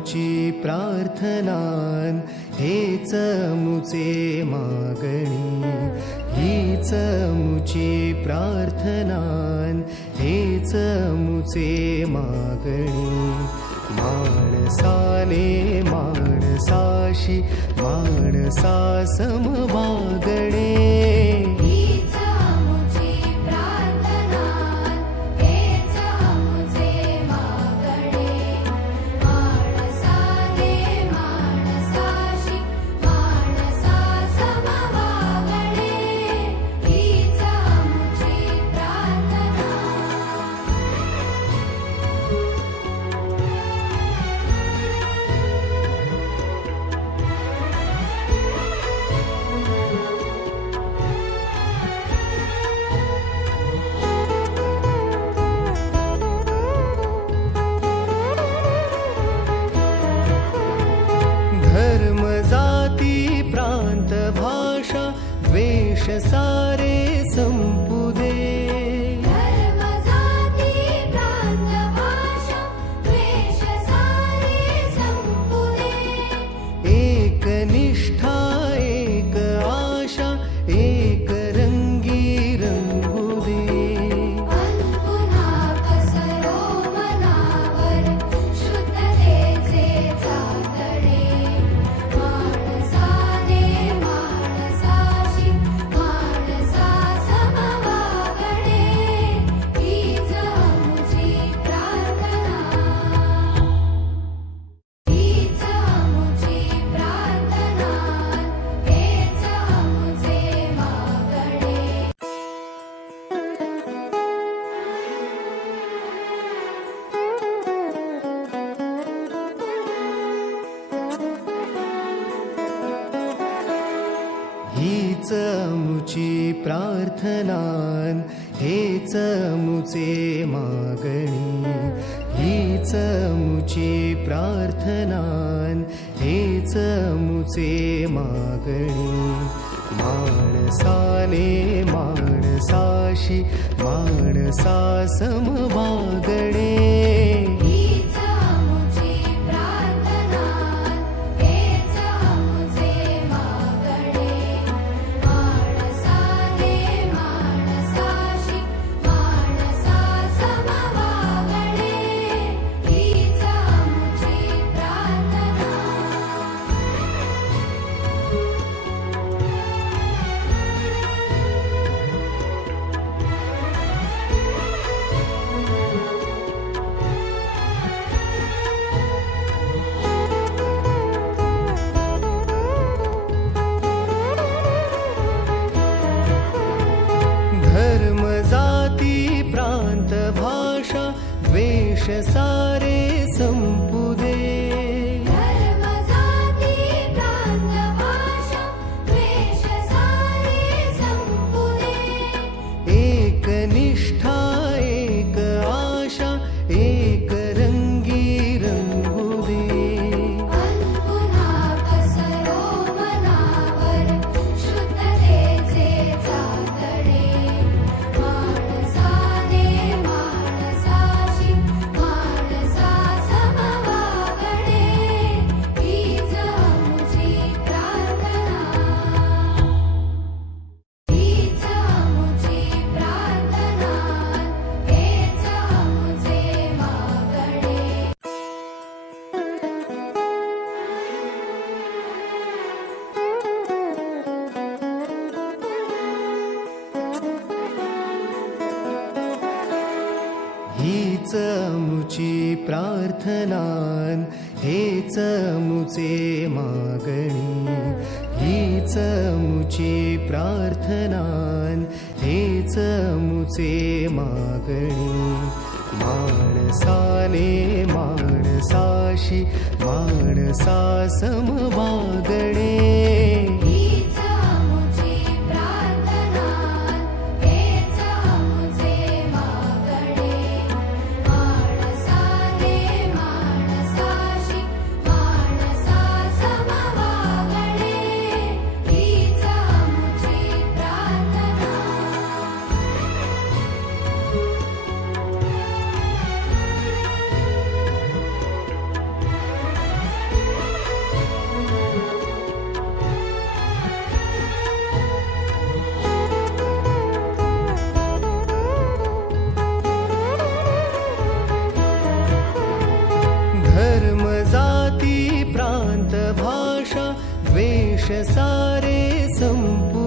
मुची प्रार्थनान हेच मुचे मागणी, हीच मुची प्रार्थनान हेच मुचे मागणी. माणसाने माणसाशी माणसा समवागणे, द्वेष सारे संपू दे. धर्म जाती प्रांत भाषा द्वेष सारे संपू दे. एक निष्ठा एक आशा एक रंगी रंगू दे. पुन्हा पसरो मनावर शुद्धतेचे चातडे. माणसाने माणसाशी माणसा समवागणे, हीच मुची प्रार्थना, हीच मुची प्रार्थना, हेच मुचे मागणे. हीच मुची प्रार्थनान हेच मुचे मागणी, हीच मुची प्रार्थनान हेच मुचे मागणी. माणसाने माणसाशी माणसा समवागणे, हीच मुची प्रार्थना, हेच मुचे मागणे. माणसाने माणसाशी माणसा समवागणे, हीच मुची प्रार्थना. धर्म जाती प्रांत भाषा द्वेष सारे संपू दे. धर्म जाती प्रांत भाषा द्वेष सारे संपू दे. एक निष्ठा एक आशा एक रंगी रंगू दे. पुन्हा पसरो मनावर शुद्धतेचे चातडे. माणसाने माणसाशी माणसा समवागणे, हीच मुची प्रार्थना, हीच मुची प्रार्थना, हेच मुचे मागणे. हीच मुची प्रार्थनान हेच मुचे मागणी, हीच मुची प्रार्थनान हेच मुचे मागणी. माणसाने माणसाशी माणसा समवागणे, हीच मुची प्रार्थना, हेच मुचे मागणे. माणसाने माणसाशी माणसा समवागणे, हीच मुची प्रार्थना. सारे संपू